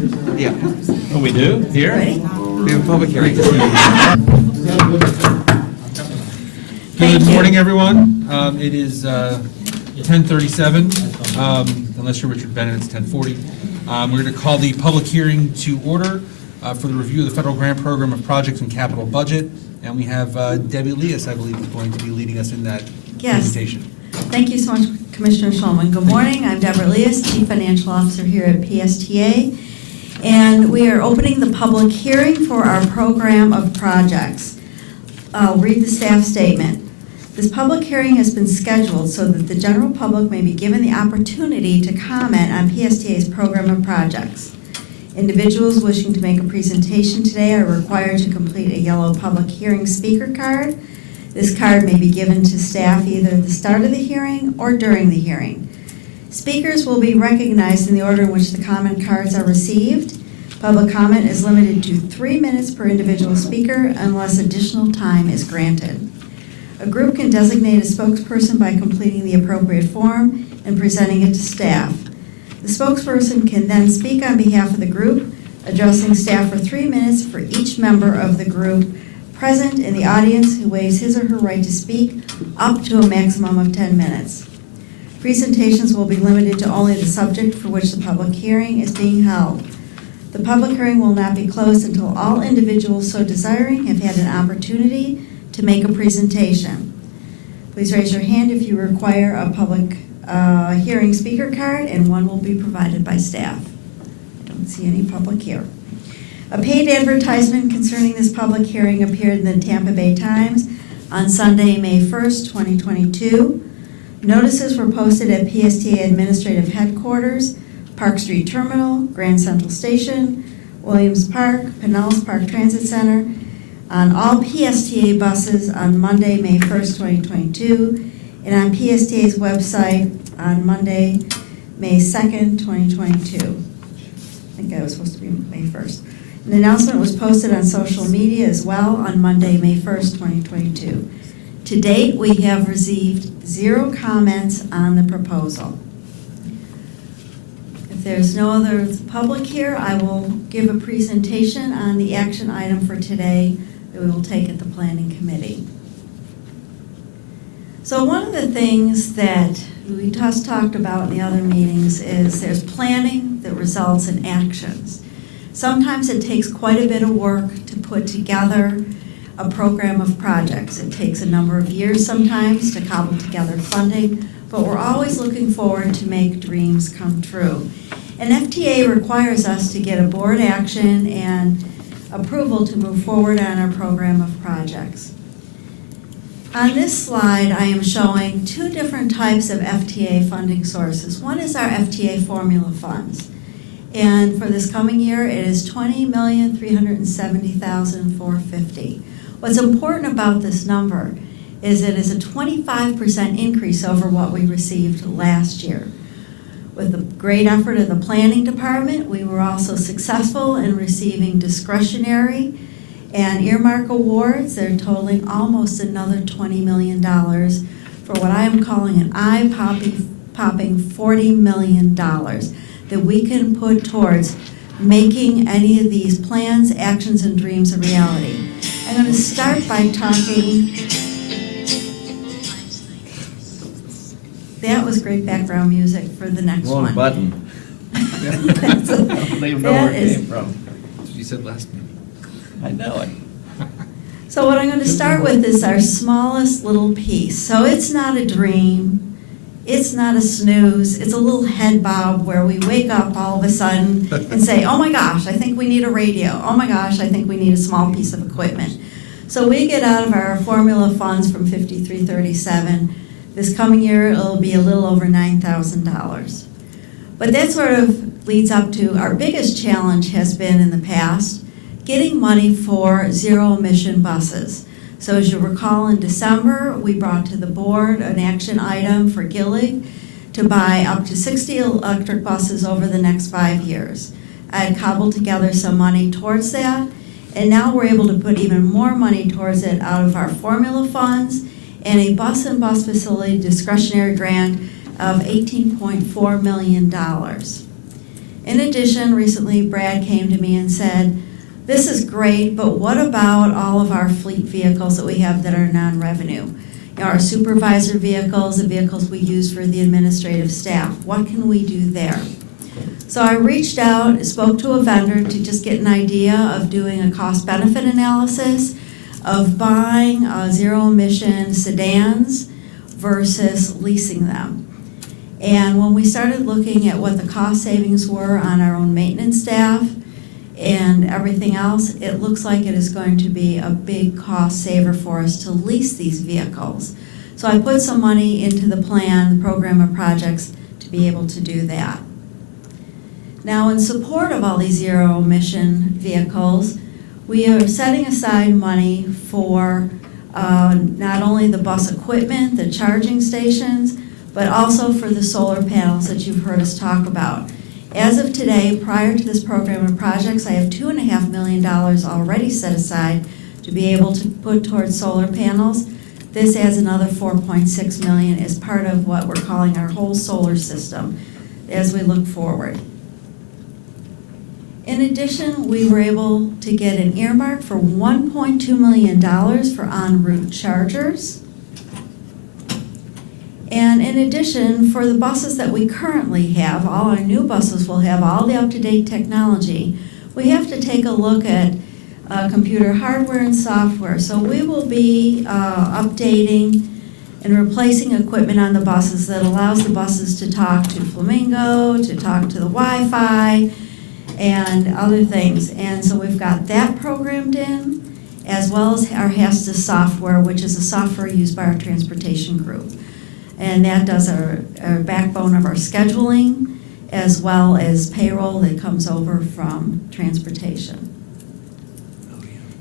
Yeah, Oh, we do? Here? Ready? we have a public hearing. Thank Good you. morning, everyone. It is 10:37. Unless you're Richard Bennett, it's 10:40. We're going to call the public hearing to order for the review of the federal grant program of projects and capital budget. And we have Debbie Leas, I believe, is going to be leading us in that Yes. presentation. Thank you so much, Commissioner Schulman. Good morning, I'm Deborah Leas, Chief Financial Officer here at PSTA. And we are opening the public hearing for our program of projects. I'll read the staff statement. This public hearing has been scheduled so that the general public may be given the opportunity to comment on PSTA's program of projects. Individuals wishing to make a presentation today are required to complete a yellow public hearing speaker card. This card may be given to staff either at the start of the hearing or during the hearing. Speakers will be recognized in the order in which the comment cards are received. Public comment is limited to 3 minutes per individual speaker unless additional time is granted. A group can designate a spokesperson by completing the appropriate form and presenting it to staff. The spokesperson can then speak on behalf of the group, addressing staff for 3 minutes for each member of the group present in the audience who waives his or her right to speak, up to a maximum of 10 minutes. Presentations will be limited to only the subject for which the public hearing is being held. The public hearing will not be closed until all individuals so desiring have had an opportunity to make a presentation. Please raise your hand if you require a public hearing speaker card, and one will be provided by staff. I don't see any public here. A paid advertisement concerning this public hearing appeared in the Tampa Bay Times on Sunday, May 1st, 2022. Notices were posted at PSTA Administrative Headquarters, Park Street Terminal, Grand Central Station, Williams Park, Pinellas Park Transit Center, on all PSTA buses on Monday, May 1st, 2022, and on PSTA's website on Monday, May 2nd, 2022. I think I was supposed to be May 1st. An announcement was posted on social media as well on Monday, May 1st, 2022. To date, we have received 0 comments on the proposal. If there's no other public here, I will give a presentation on the action item for today that we will take at the Planning Committee. So one of the things that we just talked about in the other meetings is there's planning that results in actions. Sometimes it takes quite a bit of work to put together a program of projects. It takes a number of years sometimes to cobble together funding, but we're always looking forward to make dreams come true. And FTA requires us to get a board action and approval to move forward on our program of projects. On this slide, I am showing 2 different types of FTA funding sources. One is our FTA formula funds. And for this coming year, it is $20,370,450. What's important about this number is it is a 25% increase over what we received last year. With the great effort of the planning department, we were also successful in receiving discretionary and earmark awards. They're totaling almost another $20 million for what I am calling an eye-popping $40 million that we can put towards making any of these plans, actions, and dreams a reality. I'm going to start by talking. That was great background music for the next Wrong one. button. I don't even know where it came from. That's what you said last meeting. I know it. So what I'm going to start with is our smallest little piece. So it's not a dream. It's not a snooze. It's a little head bob where we wake up all of a sudden and say, oh my gosh, I think we need a radio. Oh my gosh, I think we need a small piece of equipment. So we get out of our formula funds from 5337. This coming year, it'll be a little over $9,000. But that sort of leads up to our biggest challenge has been in the past, getting money for zero-emission buses. So as you recall, in December, we brought to the board an action item for Gillig to buy up to 60 electric buses over the next 5 years. I had cobbled together some money towards that, and now we're able to put even more money towards it out of our formula funds and a bus and bus facility discretionary grant of $18.4 million. In addition, recently Brad came to me and said, this is great, but what about all of our fleet vehicles that we have that are non-revenue? You know, our supervisor vehicles, the vehicles we use for the administrative staff, what can we do there? So I reached out, spoke to a vendor to just get an idea of doing a cost-benefit analysis of buying zero-emission sedans versus leasing them. And when we started looking at what the cost savings were on our own maintenance staff and everything else, it looks like it is going to be a big cost saver for us to lease these vehicles. So I put some money into the plan, the program of projects, to be able to do that. Now, in support of all these zero-emission vehicles, we are setting aside money for not only the bus equipment, the charging stations, but also for the solar panels that you've heard us talk about. As of today, prior to this program of projects, I have $2.5 million already set aside to be able to put towards solar panels. This adds another $4.6 million as part of what we're calling our whole solar system as we look forward. In addition, we were able to get an earmark for $1.2 million for en route chargers. And in addition, for the buses that we currently have, all our new buses will have all the up-to-date technology. We have to take a look at computer hardware and software. So we will be updating and replacing equipment on the buses that allows the buses to talk to Flamingo, to talk to the Wi-Fi, and other things. And so we've got that programmed in, as well as our HASTA software, which is a software used by our transportation group. And that does our backbone of our scheduling, as well as payroll that comes over from transportation.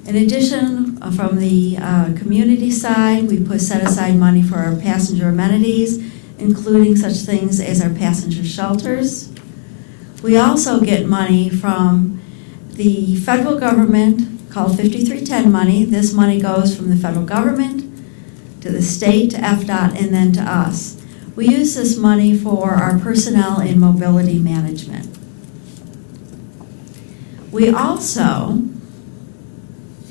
In addition, from the community side, we set aside money for our passenger amenities, including such things as our passenger shelters. We also get money from the federal government called 5310 money. This money goes from the federal government to the state, to FDOT, and then to us. We use this money for our personnel in mobility management. We also,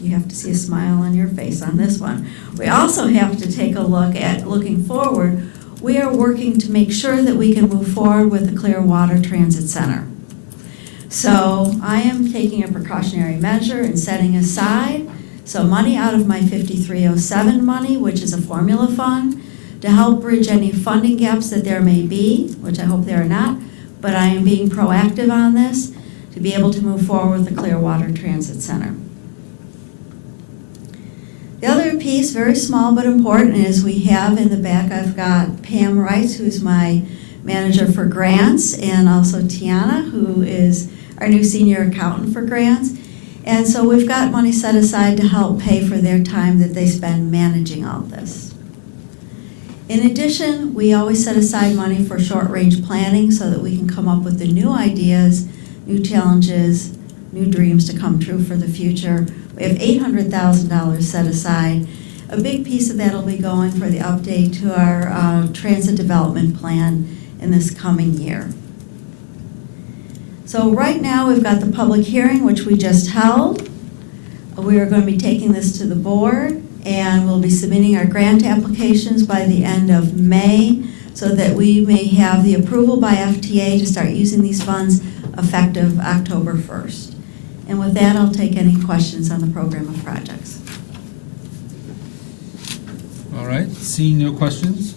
you have to see a smile on your face on this one, we also have to take a look at looking forward. We are working to make sure that we can move forward with the Clearwater Transit Center. So I am taking a precautionary measure and setting aside some money out of my 5307 money, which is a formula fund, to help bridge any funding gaps that there may be, which I hope there are not, but I am being proactive on this to be able to move forward with the Clearwater Transit Center. The other piece, very small but important, is we have in the back, I've got Pam Rice, who's my manager for grants, and also Tiana, who is our new senior accountant for grants. And so we've got money set aside to help pay for their time that they spend managing all this. In addition, we always set aside money for short-range planning so that we can come up with the new ideas, new challenges, new dreams to come true for the future. We have $800,000 set aside. A big piece of that will be going for the update to our transit development plan in this coming year. So right now we've got the public hearing, which we just held. We are going to be taking this to the board, and we'll be submitting our grant applications by the end of May so that we may have the approval by FTA to start using these funds effective October 1st. And with that, I'll take any questions on the program of projects. All right, seeing no questions.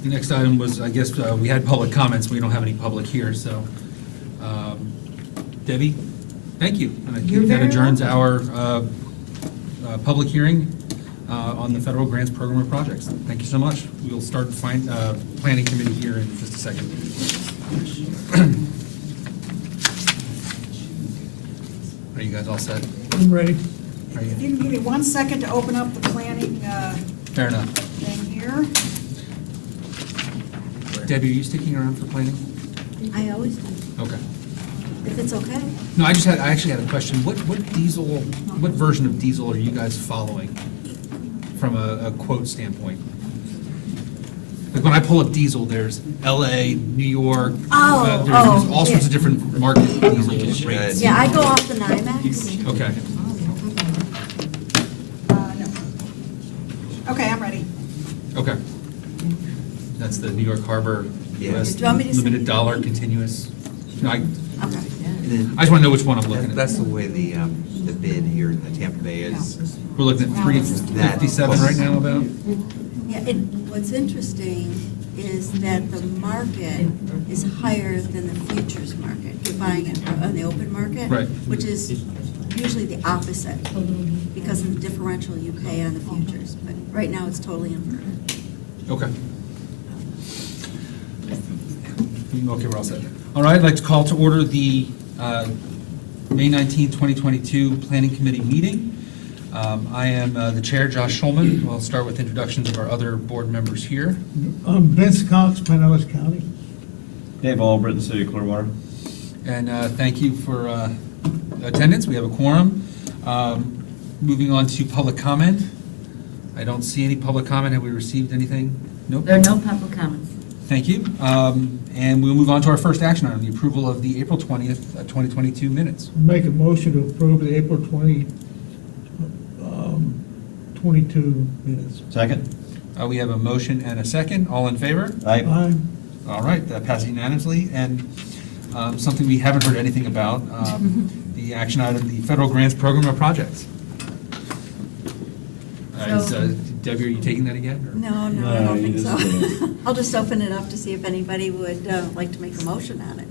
The next item was, I guess, we had public comments. We don't have any public here, so Debbie, thank you. And I You're think that very adjourns our public hearing on the federal grants program of projects. Thank you so much. We'll start planning committee here in just a second. Are you guys all set? I'm ready. Are you? If you can give me 1 second to open up the planning Fair enough. thing here. Debbie, are you sticking around for planning? I always do, Okay. if it's okay. No, I actually had a question. What version of diesel are you guys following from a quote standpoint? Like when I pull up diesel, there's LA, New York. Oh, There's all sorts yeah. of different market diesel rates. Yeah, I go off the NYMEX. Okay. No. Okay, I'm ready. Okay. That's the New York Harbor Yeah. US Do you want me to limited send- dollar continuous. No, Okay. And then I just want to know which one I'm looking that's at. the way the bid here in Tampa Bay is. We're looking at 357 right now about? Yeah, what's interesting is that the market is higher than the futures market. You're buying it on the open market. Right. Which is usually the opposite, because of the differential you pay on the futures. But right now, it's totally inverted. Okay. Okay, we're all set. All right, I'd like to call to order the May 19, 2022 Planning Committee meeting. I am the chair, Josh Schulman. We'll start with introductions of our other board members here. Vince Cox, Pinellas County. Dave Albritton, City of Clearwater. And thank you for attendance. We have a quorum. Moving on to public comment. I don't see any public comment. Have we received anything? Nope. There are no public comments. Thank you. And we'll move on to our first action item, the approval of the April 20th, 2022 minutes. Make a motion to approve the April 22 minutes. Second? We have a motion and a second. All in favor? Aye. Aye. All right, that passes unanimously. And something we haven't heard anything about, the action item, the federal grants program of projects. Debbie, are you taking that again? or- No, I No, don't you think just did so. it. I'll just open it up to see if anybody would like to make a motion on it,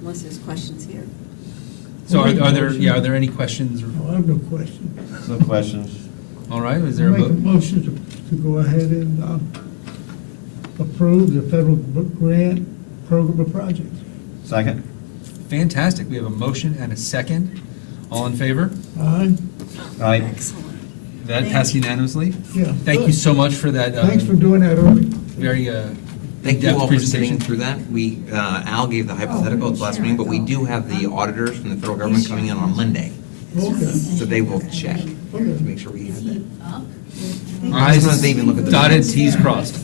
unless there's questions here. So are there any questions? or- I have no question. No questions. All right, is there a Make a vote? motion to go ahead and approve the federal grant program of projects. Second? Fantastic. We have a motion and a second. All in favor? Aye. Aye. Excellent. That Thank passed you. unanimously. Yeah. Thank you so much for that. Thanks for doing that early. Very Thank you in-depth all for sitting presentation. through that. We, Al gave the hypothetical at the last meeting, but we do have the auditors from the federal government coming in on Monday. Okay. So they will check to Okay. make sure we have that. Eyes Sometimes they even look at the dotted, minutes. T's crossed.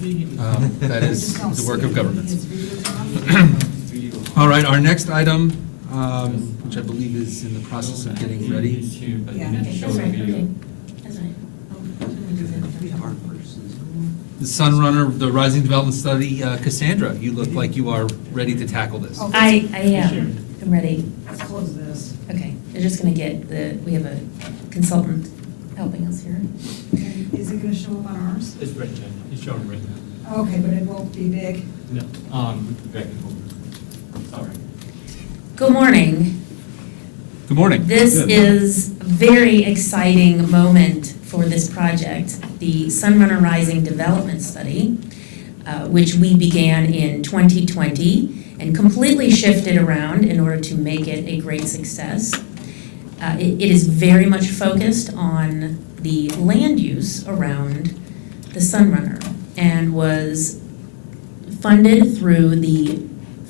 That is the work of governments. All right, our next item, which I believe is in the process of getting ready. That's right, okay. That's right. The Sunrunner, the Rising Development Study, Cassandra, you look like you are ready to tackle this. I am. I'm ready. Let's close this. Okay, they're just gonna get we have a consultant helping us here. Is it gonna show up on ours? It's right now. It's showing right now. Okay, but it won't be big. No, back and forth. Sorry. Good morning. Good morning. This is a very exciting moment for this project, the Sunrunner Rising Development Study, which we began in 2020 and completely shifted around in order to make it a great success. It is very much focused on the land use around the Sunrunner and was funded through the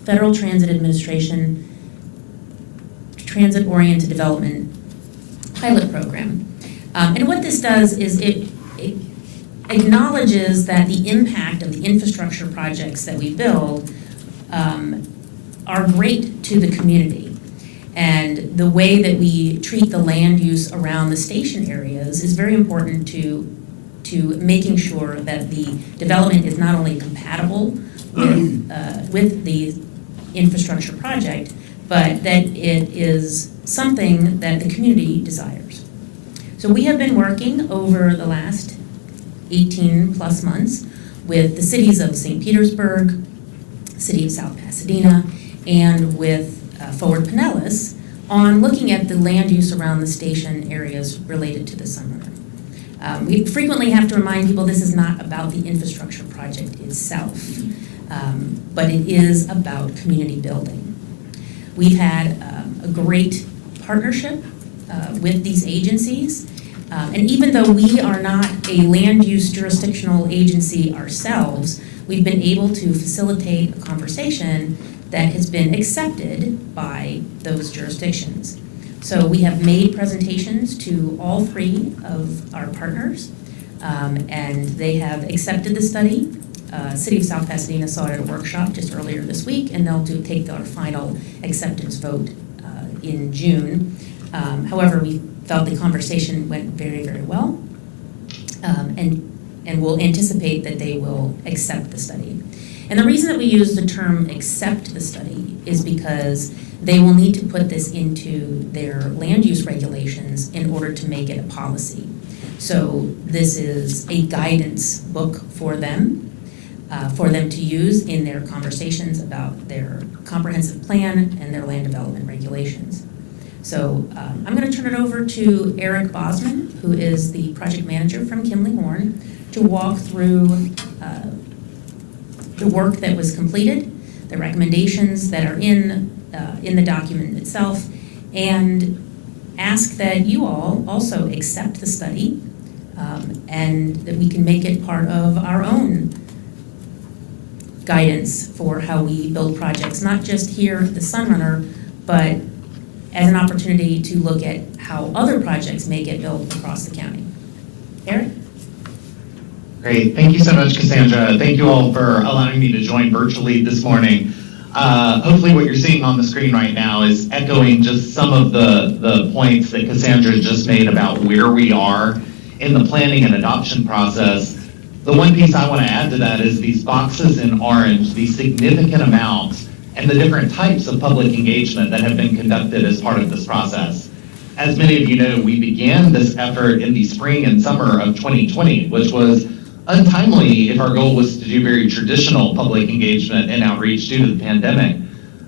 Federal Transit Administration Transit-Oriented Development Pilot Program. And what this does is it acknowledges that the impact of the infrastructure projects that we build are great to the community. And the way that we treat the land use around the station areas is very important to making sure that the development is not only compatible with the infrastructure project, but that it is something that the community desires. So we have been working over the last 18 plus months with the cities of St. Petersburg, City of South Pasadena, and with Forward Pinellas on looking at the land use around the station areas related to the Sunrunner. We frequently have to remind people this is not about the infrastructure project itself, but it is about community building. We've had a great partnership with these agencies, and even though we are not a land use jurisdictional agency ourselves, we've been able to facilitate a conversation that has been accepted by those jurisdictions. So we have made presentations to all three of our partners, and they have accepted the study. City of South Pasadena saw it at a workshop just earlier this week, and they'll take their final acceptance vote in June. However, we felt the conversation went very, very well, and we'll anticipate that they will accept the study. And the reason that we use the term accept the study is because they will need to put this into their land use regulations in order to make it a policy. So this is a guidance book for them to use in their conversations about their comprehensive plan and their land development regulations. So I'm going to turn it over to Eric Bosman, who is the project manager from Kimley Horn, to walk through the work that was completed, the recommendations that are in the document itself, and ask that you all also accept the study and that we can make it part of our own guidance for how we build projects, not just here at the Sunrunner, but as an opportunity to look at how other projects may get built across the county. Eric? Great, thank you so much, Cassandra. Thank you all for allowing me to join virtually this morning. Hopefully what you're seeing on the screen right now is echoing just some of the points that Cassandra just made about where we are in the planning and adoption process. The one piece I want to add to that is these boxes in orange, the significant amounts and the different types of public engagement that have been conducted as part of this process. As many of you know, we began this effort in the spring and summer of 2020, which was untimely if our goal was to do very traditional public engagement and outreach due to the pandemic.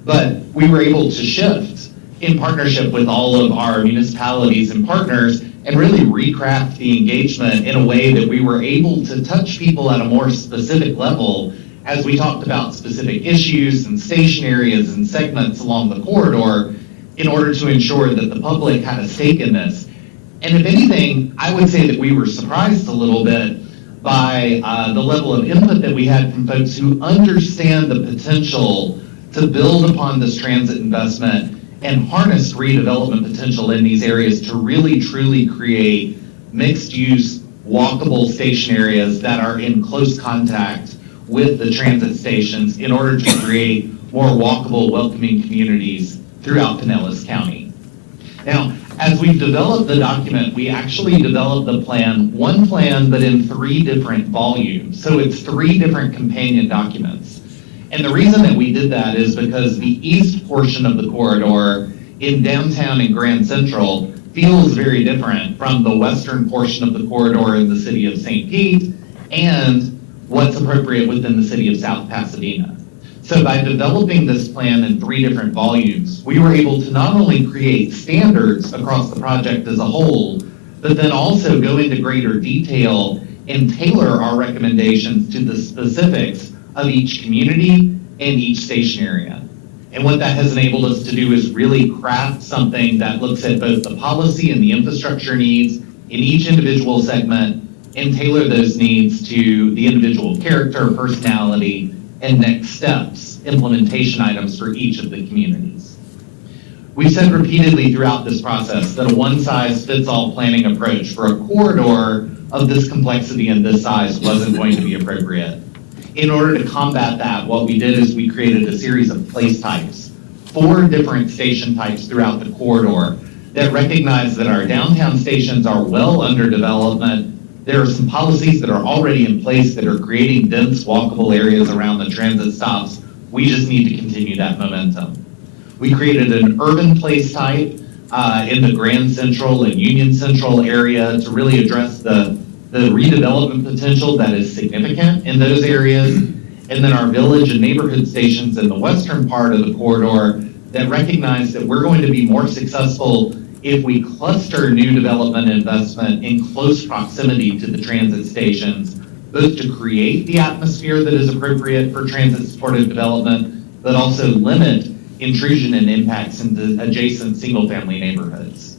But we were able to shift in partnership with all of our municipalities and partners and really recraft the engagement in a way that we were able to touch people at a more specific level as we talked about specific issues and station areas and segments along the corridor in order to ensure that the public had a stake in this. And if anything, I would say that we were surprised a little bit by the level of input that we had from folks who understand the potential to build upon this transit investment and harness redevelopment potential in these areas to really truly create mixed-use, walkable station areas that are in close contact with the transit stations in order to create more walkable, welcoming communities throughout Pinellas County. Now, as we developed the document, we actually developed the plan, one plan, but in 3 different volumes. So it's 3 different companion documents. And the reason that we did that is because the east portion of the corridor in downtown and Grand Central feels very different from the western portion of the corridor in the city of St. Pete and what's appropriate within the city of South Pasadena. So by developing this plan in 3 different volumes, we were able to not only create standards across the project as a whole, but then also go into greater detail and tailor our recommendations to the specifics of each community and each station area. And what that has enabled us to do is really craft something that looks at both the policy and the infrastructure needs in each individual segment and tailor those needs to the individual character, personality, and next steps, implementation items for each of the communities. We've said repeatedly throughout this process that a one-size-fits-all planning approach for a corridor of this complexity and this size wasn't going to be appropriate. In order to combat that, what we did is we created a series of place types, 4 different station types throughout the corridor that recognize that our downtown stations are well under development. There are some policies that are already in place that are creating dense walkable areas around the transit stops. We just need to continue that momentum. We created an urban place type in the Grand Central and Union Central area to really address the redevelopment potential that is significant in those areas. And then our village and neighborhood stations in the western part of the corridor that recognize that we're going to be more successful if we cluster new development investment in close proximity to the transit stations, both to create the atmosphere that is appropriate for transit-supported development, but also limit intrusion and impacts into adjacent single-family neighborhoods.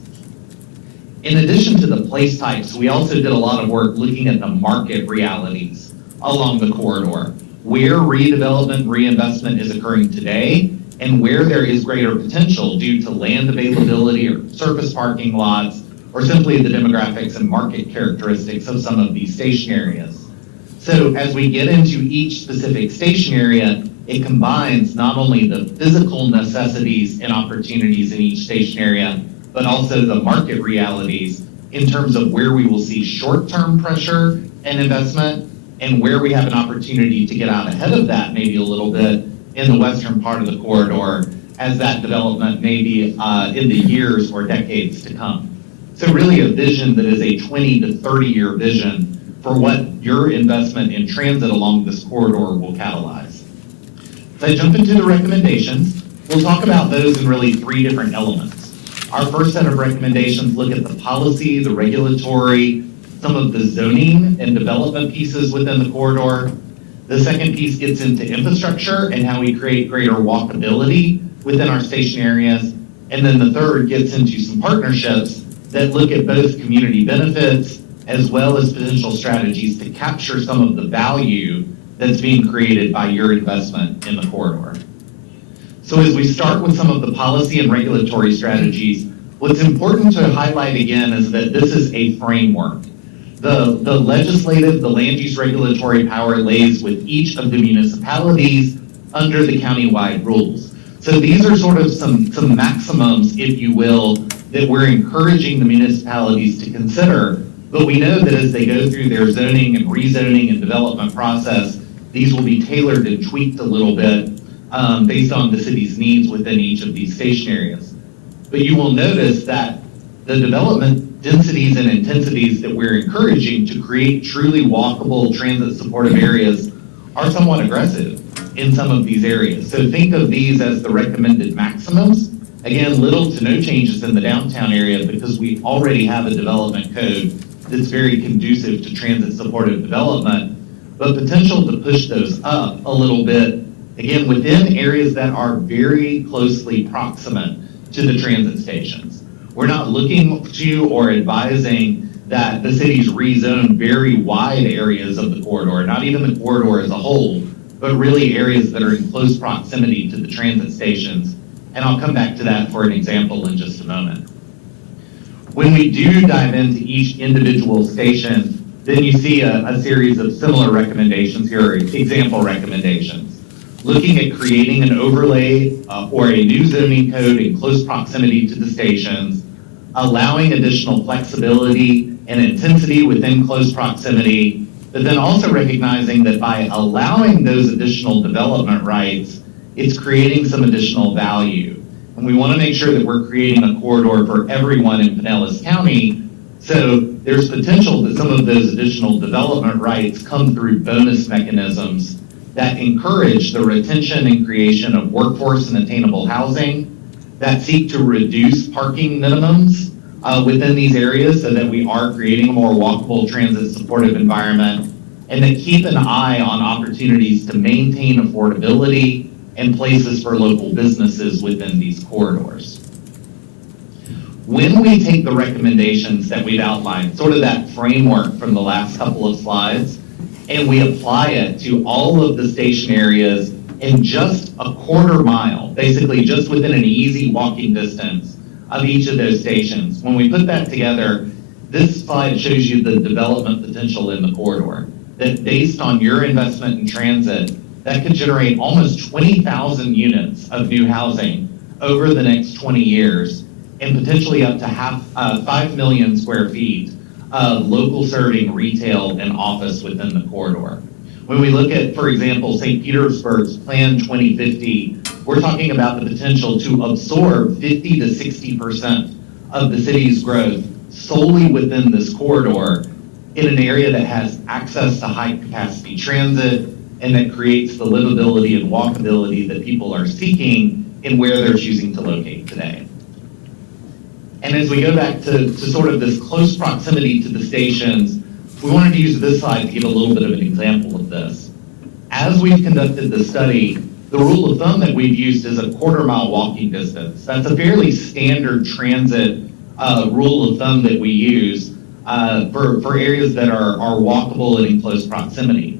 In addition to the place types, we also did a lot of work looking at the market realities along the corridor, where redevelopment, reinvestment is occurring today, and where there is greater potential due to land availability or surface parking lots, or simply the demographics and market characteristics of some of these station areas. So as we get into each specific station area, it combines not only the physical necessities and opportunities in each station area, but also the market realities in terms of where we will see short-term pressure and investment and where we have an opportunity to get out ahead of that maybe a little bit in the western part of the corridor as that development may be in the years or decades to come. So really a vision that is a 20 to 30-year vision for what your investment in transit along this corridor will catalyze. As I jump into the recommendations, we'll talk about those in really three different elements. Our first set of recommendations look at the policy, the regulatory, some of the zoning and development pieces within the corridor. The second piece gets into infrastructure and how we create greater walkability within our station areas. And then the third gets into some partnerships that look at both community benefits as well as potential strategies to capture some of the value that's being created by your investment in the corridor. So as we start with some of the policy and regulatory strategies, what's important to highlight again is that this is a framework. The legislative, the land use regulatory power lays with each of the municipalities under the countywide rules. So these are sort of some maximums, if you will, that we're encouraging the municipalities to consider. But we know that as they go through their zoning and rezoning and development process, these will be tailored and tweaked a little bit based on the city's needs within each of these station areas. But you will notice that the development densities and intensities that we're encouraging to create truly walkable transit supportive areas are somewhat aggressive in some of these areas. So think of these as the recommended maximums. Again, little to no changes in the downtown area because we already have a development code that's very conducive to transit supportive development, but potential to push those up a little bit, again, within areas that are very closely proximate to the transit stations. We're not looking to or advising that the cities rezone very wide areas of the corridor, not even the corridor as a whole, but really areas that are in close proximity to the transit stations. And I'll come back to that for an example in just a moment. When we do dive into each individual station, then you see a series of similar recommendations here, or example recommendations. Looking at creating an overlay or a new zoning code in close proximity to the stations, allowing additional flexibility and intensity within close proximity, but then also recognizing that by allowing those additional development rights, it's creating some additional value. And we want to make sure that we're creating a corridor for everyone in Pinellas County. So there's potential that some of those additional development rights come through bonus mechanisms that encourage the retention and creation of workforce and attainable housing, that seek to reduce parking minimums within these areas so that we are creating a more walkable transit supportive environment, and that keep an eye on opportunities to maintain affordability and places for local businesses within these corridors. When we take the recommendations that we've outlined, sort of that framework from the last couple of slides, and we apply it to all of the station areas in just a quarter mile, basically just within an easy walking distance of each of those stations. When we put that together, this slide shows you the development potential in the corridor, that based on your investment in transit, that could generate almost 20,000 units of new housing over the next 20 years, and potentially up to 5 million square feet of local serving retail and office within the corridor. When we look at, for example, St. Petersburg's Plan 2050, we're talking about the potential to absorb 50 to 60% of the city's growth solely within this corridor in an area that has access to high capacity transit and that creates the livability and walkability that people are seeking in where they're choosing to locate today. And as we go back to sort of this close proximity to the stations, we wanted to use this slide to give a little bit of an example of this. As we've conducted the study, the rule of thumb that we've used is a quarter-mile walking distance. That's a fairly standard transit rule of thumb that we use for areas that are walkable and in close proximity.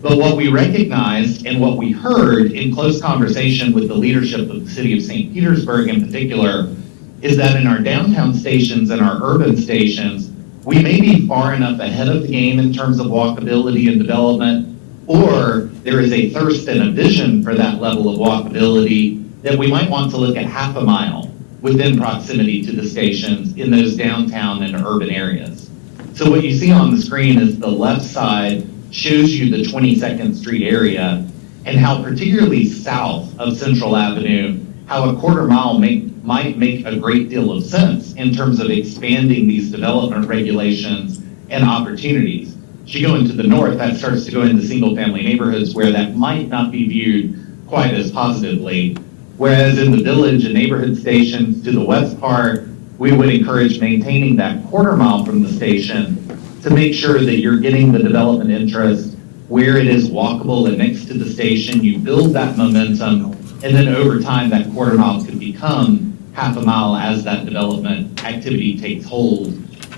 But what we recognized and what we heard in close conversation with the leadership of the city of St. Petersburg in particular is that in our downtown stations and our urban stations, we may be far enough ahead of the game in terms of walkability and development, or there is a thirst and a vision for that level of walkability that we might want to look at half a mile within proximity to the stations in those downtown and urban areas. So what you see on the screen is the left side shows you the 22nd Street area and how particularly south of Central Avenue, how a quarter mile might make a great deal of sense in terms of expanding these development regulations and opportunities. As you go into the north, that starts to go into single-family neighborhoods where that might not be viewed quite as positively. Whereas in the village and neighborhood stations to the west part, we would encourage maintaining that quarter mile from the station to make sure that you're getting the development interest where it is walkable and next to the station. You build that momentum, and then over time, that quarter mile could become half a mile as that development activity takes hold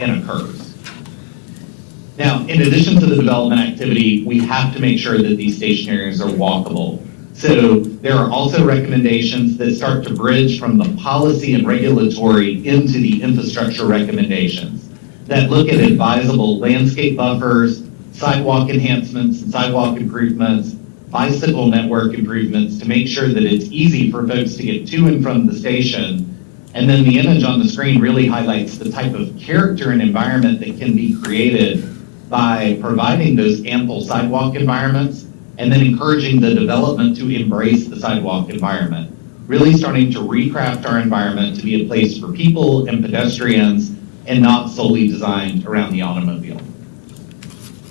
and occurs. Now, in addition to the development activity, we have to make sure that these station areas are walkable. So there are also recommendations that start to bridge from the policy and regulatory into the infrastructure recommendations that look at advisable landscape buffers, sidewalk enhancements and sidewalk improvements, bicycle network improvements to make sure that it's easy for folks to get to and from the station. And then the image on the screen really highlights the type of character and environment that can be created by providing those ample sidewalk environments and then encouraging the development to embrace the sidewalk environment. Really starting to recraft our environment to be a place for people and pedestrians and not solely designed around the automobile.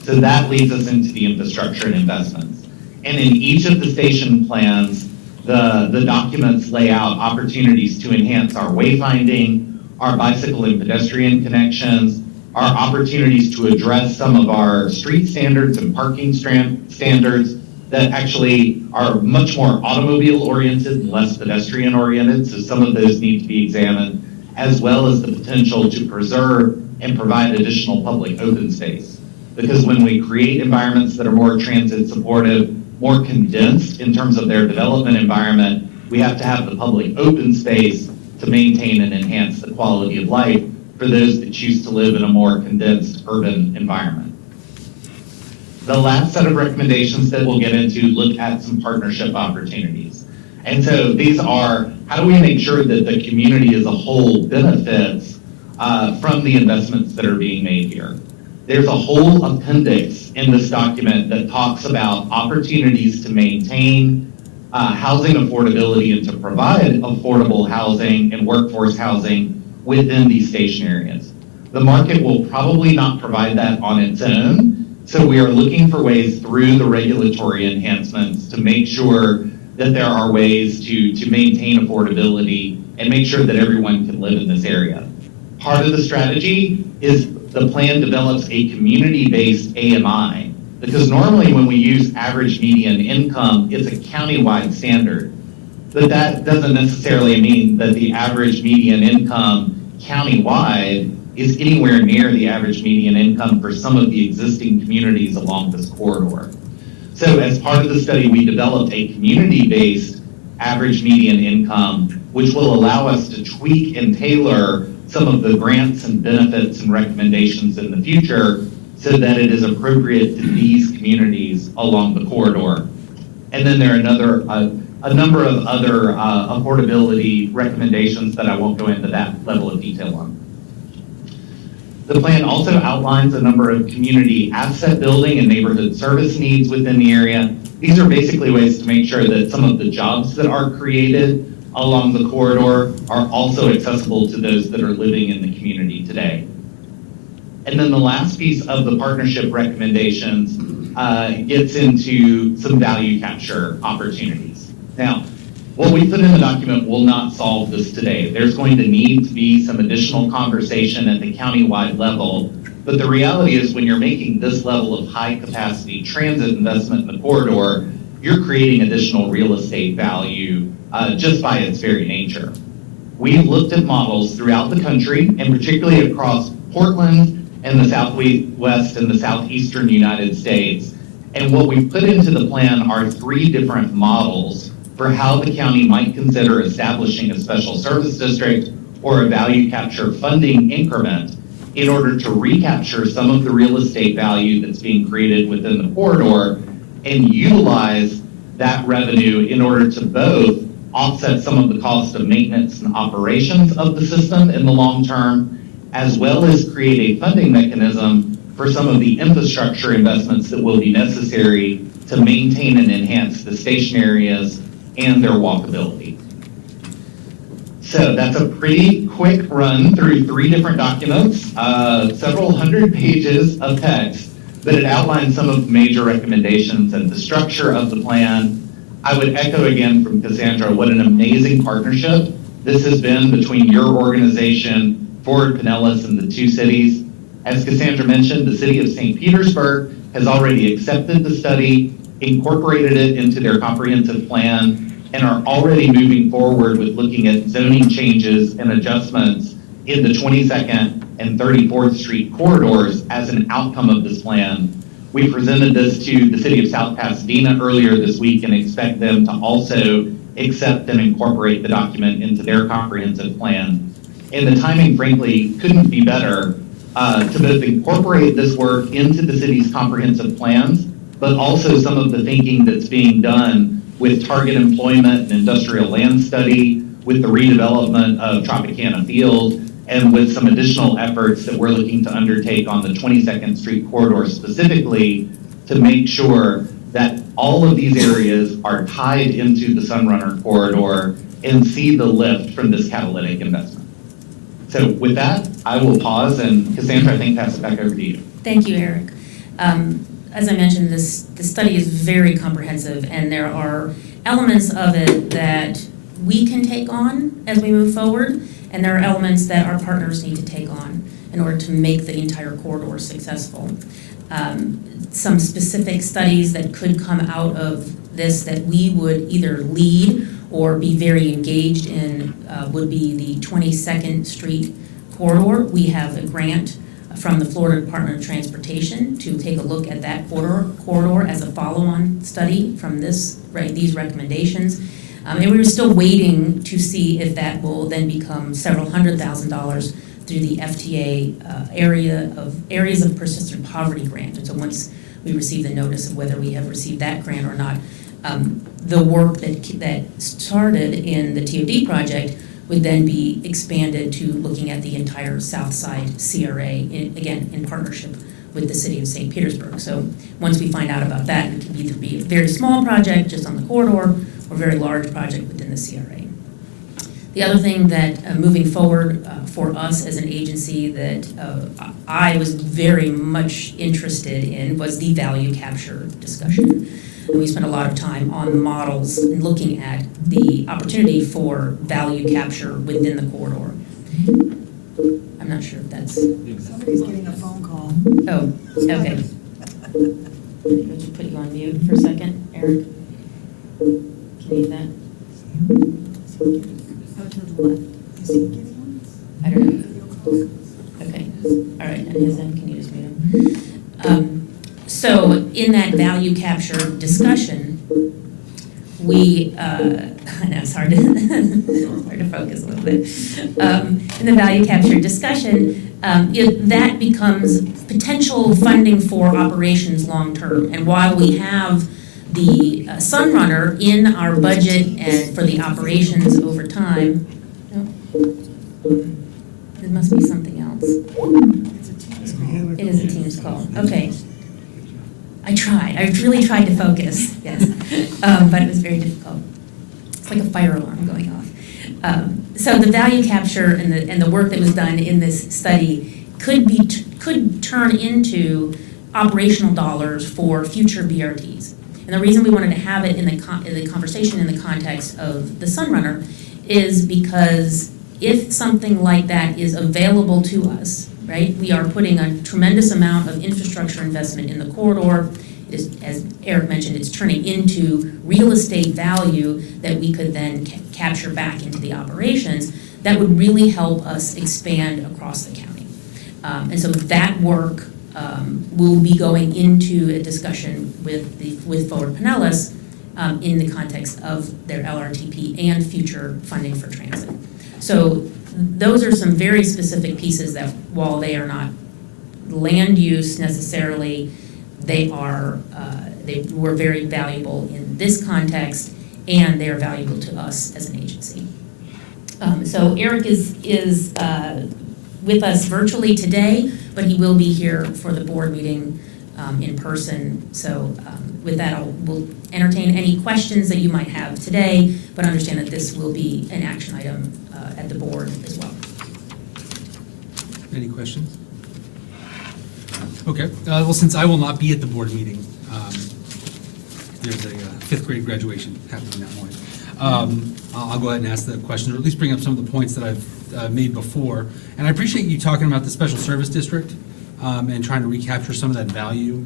So that leads us into the infrastructure and investments. And in each of the station plans, the documents lay out opportunities to enhance our wayfinding, our bicycle and pedestrian connections, our opportunities to address some of our street standards and parking standards that actually are much more automobile oriented and less pedestrian oriented. So some of those need to be examined, as well as the potential to preserve and provide additional public open space. Because when we create environments that are more transit supportive, more condensed in terms of their development environment, we have to have the public open space to maintain and enhance the quality of life for those that choose to live in a more condensed urban environment. The last set of recommendations that we'll get into look at some partnership opportunities. And so these are, how do we make sure that the community as a whole benefits from the investments that are being made here? There's a whole appendix in this document that talks about opportunities to maintain housing affordability and to provide affordable housing and workforce housing within these station areas. The market will probably not provide that on its own, so we are looking for ways through the regulatory enhancements to make sure that there are ways to maintain affordability and make sure that everyone can live in this area. Part of the strategy is the plan develops a community-based AMI, because normally when we use average median income, it's a county-wide standard. But that doesn't necessarily mean that the average median income county-wide is anywhere near the average median income for some of the existing communities along this corridor. So as part of the study, we developed a community-based average median income, which will allow us to tweak and tailor some of the grants and benefits and recommendations in the future so that it is appropriate to these communities along the corridor. And then there are a number of other affordability recommendations that I won't go into that level of detail on. The plan also outlines a number of community asset building and neighborhood service needs within the area. These are basically ways to make sure that some of the jobs that are created along the corridor are also accessible to those that are living in the community today. And then the last piece of the partnership recommendations gets into some value capture opportunities. Now, what we put in the document will not solve this today. There's going to need to be some additional conversation at the county-wide level, but the reality is when you're making this level of high-capacity transit investment in the corridor, you're creating additional real estate value just by its very nature. We've looked at models throughout the country, and particularly across Portland and the Southwest and the Southeastern United States, and what we've put into the plan are 3 different models for how the county might consider establishing a special service district or a value capture funding increment in order to recapture some of the real estate value that's being created within the corridor and utilize that revenue in order to both offset some of the cost of maintenance and operations of the system in the long term, as well as create a funding mechanism for some of the infrastructure investments that will be necessary to maintain and enhance the station areas and their walkability. So that's a pretty quick run through 3 different documents, several hundred pages of text, but it outlines some of the major recommendations and the structure of the plan. I would echo again from Cassandra what an amazing partnership this has been between your organization, Forward Pinellas, and the 2 cities. As Cassandra mentioned, the city of St. Petersburg has already accepted the study, incorporated it into their comprehensive plan, and are already moving forward with looking at zoning changes and adjustments in the 22nd and 34th Street corridors as an outcome of this plan. We presented this to the city of South Pasadena earlier this week and expect them to also accept and incorporate the document into their comprehensive plan. And the timing, frankly, couldn't be better to both incorporate this work into the city's comprehensive plans, but also some of the thinking that's being done with target employment and industrial land study, with the redevelopment of Tropicana Field, and with some additional efforts that we're looking to undertake on the 22nd Street corridor specifically to make sure that all of these areas are tied into the Sunrunner corridor and see the lift from this catalytic investment. So with that, I will pause, and Cassandra, I think, pass it back over to you. Thank you, Eric. As I mentioned, the study is very comprehensive, and there are elements of it that we can take on as we move forward, and there are elements that our partners need to take on in order to make the entire corridor successful. Some specific studies that could come out of this that we would either lead or be very engaged in would be the 22nd Street corridor. We have a grant from the Florida Department of Transportation to take a look at that corridor as a follow-on study from these recommendations. And we're still waiting to see if that will then become several $100,000 through the FTA Areas of Persistent Poverty grant. And so once we receive the notice of whether we have received that grant or not, the work that started in the TOD project would then be expanded to looking at the entire South Side CRA, again, in partnership with the city of St. Petersburg. So once we find out about that, it could either be a very small project just on the corridor or a very large project within the CRA. The other thing that moving forward for us as an agency that I was very much interested in was the value capture discussion. And we spent a lot of time on the models and looking at the opportunity for value capture within the corridor. I'm not sure if that's, Somebody's getting a phone call. oh, okay. I'll just put you on mute for a second, Eric. Can you do that? Go to the left. Is he getting one? I don't know. Video call? Okay, all right, and his end, can you just mute him? So in that value capture discussion, we, I know it's hard to, hard to focus a little bit. In the value capture discussion, that becomes potential funding for operations long-term. And while we have the Sunrunner in our budget and for the operations over time, there must be something else. It's a Teams call. It is a Teams call, okay. I really tried to focus, yes, but it was very difficult. It's like a fire alarm going off. So the value capture and the work that was done in this study could turn into operational dollars for future BRTs. And the reason we wanted to have it in the conversation in the context of the Sunrunner is because if something like that is available to us, right, we are putting a tremendous amount of infrastructure investment in the corridor. It is, as Eric mentioned, it's turning into real estate value that we could then capture back into the operations. That would really help us expand across the county. And so that work will be going into a discussion with Forward Pinellas in the context of their LRTP and future funding for transit. So those are some very specific pieces that, while they are not land use necessarily, they were very valuable in this context, and they are valuable to us as an agency. So Eric is with us virtually today, but he will be here for the board meeting in person. So with that, we'll entertain any questions that you might have today, but understand that this will be an action item at the board as well. Any questions? Okay, well, since I will not be at the board meeting, there's a fifth grade graduation happening that morning. I'll go ahead and ask the questions, or at least bring up some of the points that I've made before. And I appreciate you talking about the special service district and trying to recapture some of that value.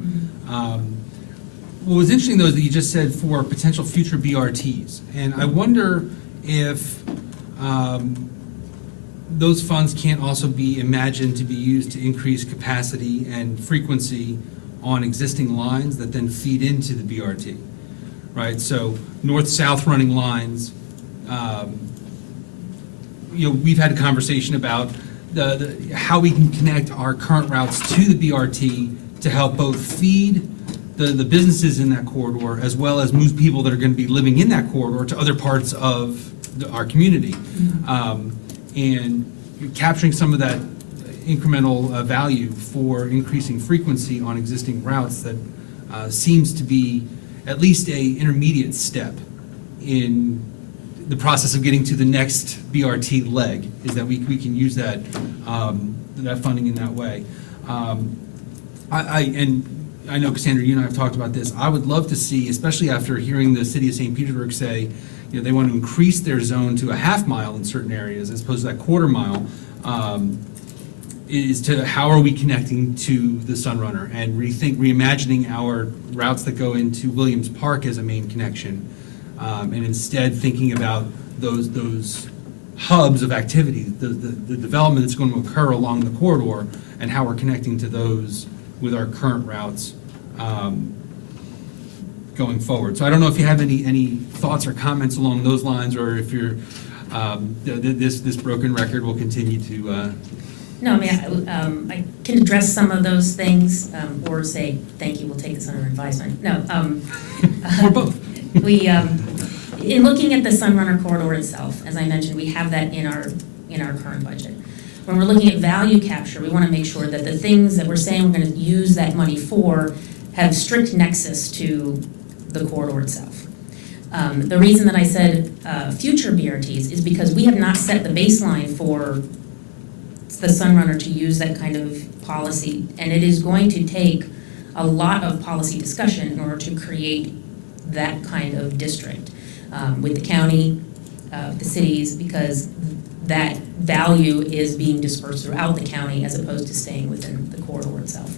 What was interesting, though, is that you just said for potential future BRTs. And I wonder if those funds can't also be imagined to be used to increase capacity and frequency on existing lines that then feed into the BRT, right? So north-south running lines, we've had a conversation about how we can connect our current routes to the BRT to help both feed the businesses in that corridor, as well as move people that are going to be living in that corridor to other parts of our community. And capturing some of that incremental value for increasing frequency on existing routes that seems to be at least a intermediate step in the process of getting to the next BRT leg, is that we can use that funding in that way. I know, Cassandra, you and I have talked about this. I would love to see, especially after hearing the city of St. Petersburg say, they want to increase their zone to a half mile in certain areas as opposed to that quarter mile, is to how are we connecting to the Sunrunner and reimagining our routes that go into Williams Park as a main connection, and instead thinking about those hubs of activity, the development that's going to occur along the corridor, and how we're connecting to those with our current routes going forward. So I don't know if you have any thoughts or comments along those lines, or if you're this broken record will continue to. No, I mean, I can address some of those things, or say, thank you, we'll take this under advisement. No. Or both. We, in looking at the Sunrunner corridor itself, as I mentioned, we have that in our current budget. When we're looking at value capture, we want to make sure that the things that we're saying we're going to use that money for have strict nexus to the corridor itself. The reason that I said future BRTs is because we have not set the baseline for the Sunrunner to use that kind of policy, and it is going to take a lot of policy discussion in order to create that kind of district with the county, the cities, because that value is being dispersed throughout the county as opposed to staying within the corridor itself.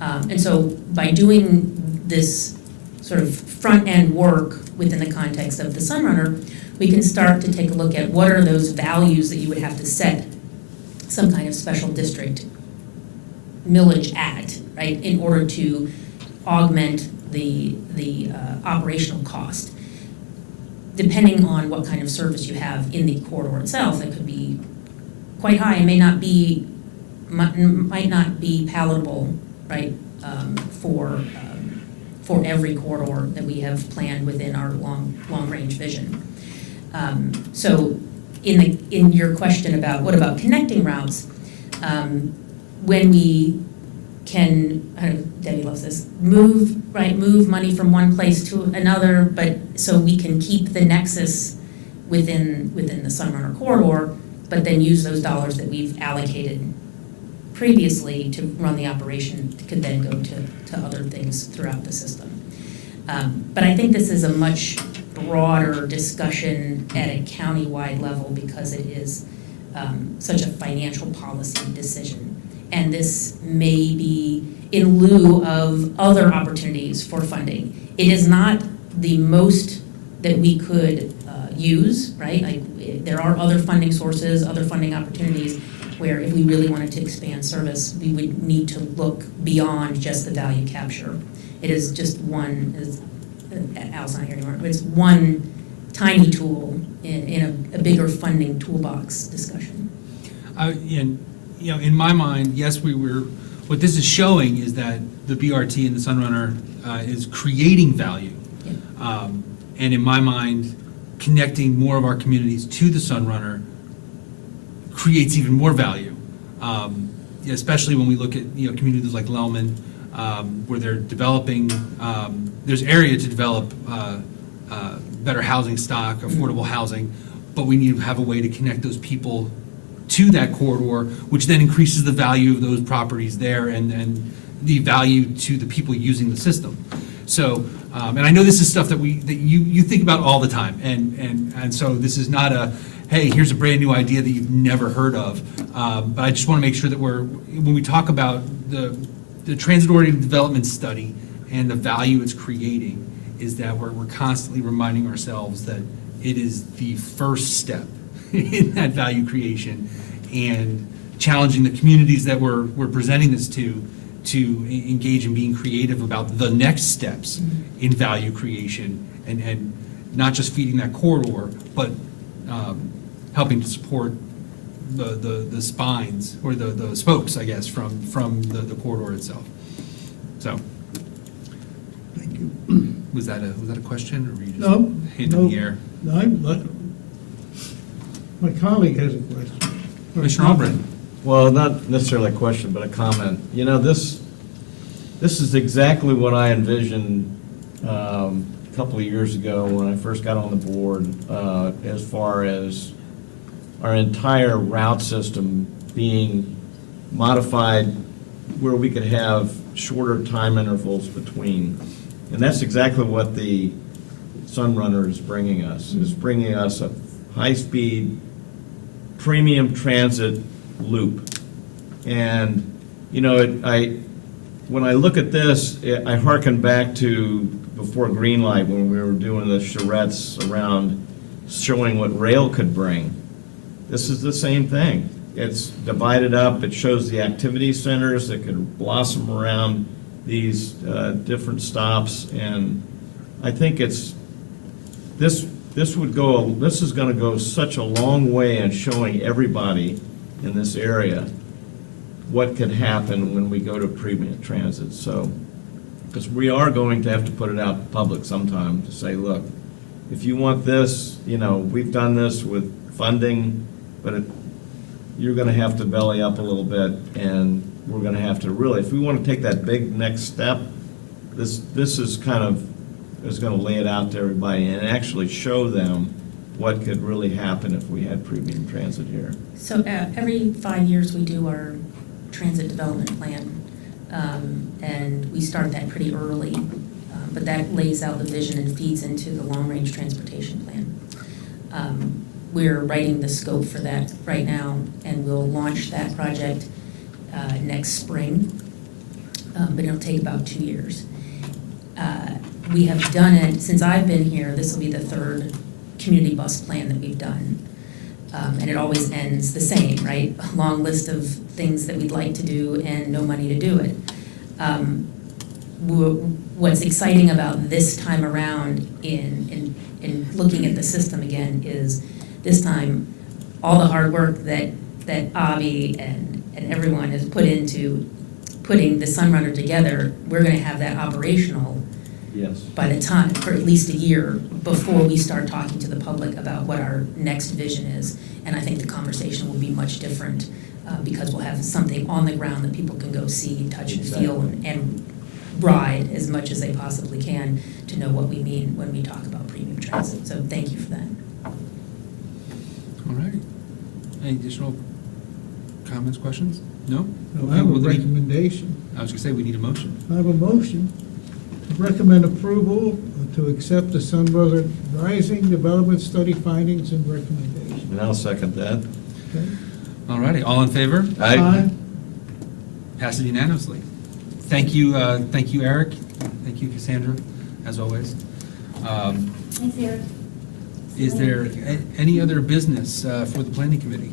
And so by doing this sort of front-end work within the context of the Sunrunner, we can start to take a look at what are those values that you would have to set some kind of special district millage at, right, in order to augment the operational cost. Depending on what kind of service you have in the corridor itself, it could be quite high and might not be palatable, right, for every corridor that we have planned within our long-range vision. So in your question about what about connecting routes, when we can, Debbie loves this, move money from one place to another, but so we can keep the nexus within the Sunrunner corridor, but then use those dollars that we've allocated previously to run the operation could then go to other things throughout the system. But I think this is a much broader discussion at a county-wide level because it is such a financial policy decision. And this may be in lieu of other opportunities for funding. It is not the most that we could use, right? Like there are other funding sources, other funding opportunities where if we really wanted to expand service, we would need to look beyond just the value capture. It is just one, Al's not here anymore, but it's one tiny tool in a bigger funding toolbox discussion. And, you know, in my mind, yes, what this is showing is that the BRT and the Sunrunner is creating value. Yeah. And in my mind, connecting more of our communities to the Sunrunner creates even more value. Especially when we look at, you know, communities like Lellman, where they're developing, there's area to develop better housing stock, affordable housing, but we need to have a way to connect those people to that corridor, which then increases the value of those properties there and the value to the people using the system. So, and I know this is stuff that you think about all the time, and so this is not a, hey, here's a brand new idea that you've never heard of. But I just want to make sure that when we talk about the transit-oriented development study and the value it's creating, is that we're constantly reminding ourselves that it is the first step in that value creation and challenging the communities that we're presenting this to engage in being creative about the next steps in value creation and not just feeding that corridor, but helping to support the spines or the spokes, I guess, from the corridor itself. So, Thank you. was that a question, or were you just No. hitting no, the air? My colleague has a question. Commissioner Albritton? Well, not necessarily a question, but a comment. You know, this is exactly what I envisioned a couple of years ago when I first got on the board, as far as our entire route system being modified where we could have shorter time intervals between. And that's exactly what the Sunrunner is bringing us, a high-speed premium transit loop. And, you know, when I look at this, I hearken back to before Greenlight when we were doing the charrettes around showing what rail could bring. This is the same thing. It's divided up. It shows the activity centers that could blossom around these different stops. And I think this is going to go such a long way in showing everybody in this area what could happen when we go to premium transit. So, because we are going to have to put it out in public sometime to say, look, if you want this, you know, we've done this with funding, but you're going to have to belly up a little bit, and we're going to have to really, if we want to take that big next step, this is kind of is going to lay it out to everybody and actually show them what could really happen if we had premium transit here. So every 5 years, we do our transit development plan, and we start that pretty early, but that lays out the vision and feeds into the long-range transportation plan. We're writing the scope for that right now, and we'll launch that project next spring, but it'll take about 2 years. We have done it, since I've been here, this will be the third community bus plan that we've done. And it always ends the same, right? A long list of things that we'd like to do and no money to do it. What's exciting about this time around in looking at the system again is this time, all the hard work that Avi and everyone has put into putting the Sunrunner together, we're gonna have that operational Yes. by the time, for at least a year before we start talking to the public about what our next vision is. And I think the conversation will be much different because we'll have something on the ground that people can go see, touch and feel and ride as much as they possibly can to know what we mean when we talk about premium transit. So thank you for that. All right. Any additional comments, questions? No? I Okay, have a well, then- recommendation. I was gonna say, we need a motion. I have a motion to recommend approval to accept the Sunrunner Rising Development Study findings and recommendations. And I'll second that. Okay? All righty, all in favor? Aye. Passes unanimously. Thank you, Eric. Thank you, Cassandra, as always. Thanks, Eric. Is there any other business for the planning committee?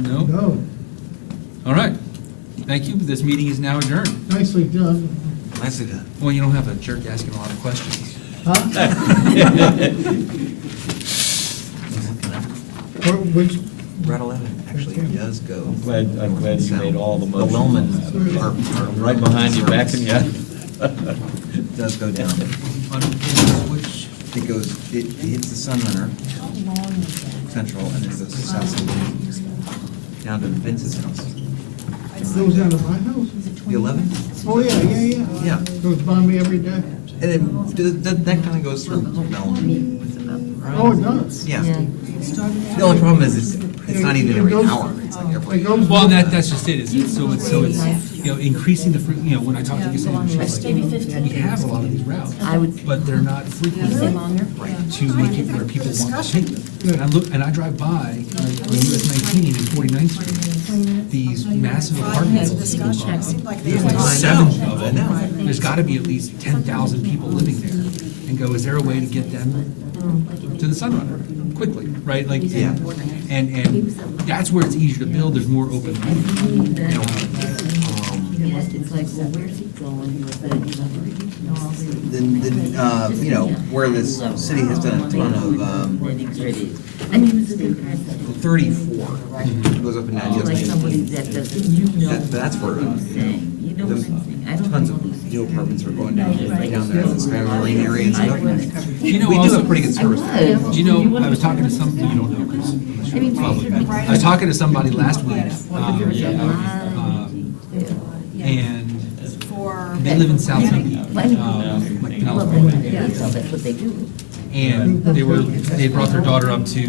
No? No, All right. Thank you. This meeting is now adjourned. nicely done. Nicely done. Well, you don't have a jerk asking a lot of questions. Which, Route 11 actually does go. I'm glad you made all the The motions. Wellman, I'm right behind you, backing you. does go down. Which, It goes, it hits the Sunrunner Central, and then it goes to South Central, down to Vince's house. goes down to my house? The 11? Oh, yeah. Yeah. Goes by me every day. And then that kind of goes through Bellman. Oh, it does? Yeah. The only problem is it's not even every hour. It's like every. It goes well, by- that's just it, is it, so it's, you know, increasing the, you know, when I talk to Cassandra, she's like, we have a lot of these routes, but they're not frequent enough to make it where people want to take them. And I drive by, like, on US 19 and 49th Street, these massive apartments. There's like 7 of I know. them. There's gotta be at least 10,000 people living there. And go, is there a way to get them to the Sunrunner quickly, right? Like, Yeah. and that's where it's easier to build, there's more open land. It's like, well, where's it going with it? Then, you know, where this city has done a ton of, I mean, it's a good concept. 34 goes up and down. Like US somebody 19. that doesn't, you know. That's where, what I'm saying. You know what I'm saying? I don't tons know. of new apartments are going down there in the Skyline Lane area and stuff. Do you know We do also- have pretty good service. Do you know, I was talking to some, you don't know, because I was talking to somebody last week, and For. they live in South Indy, like Well, Penelope. that's what they do. And they brought their daughter up to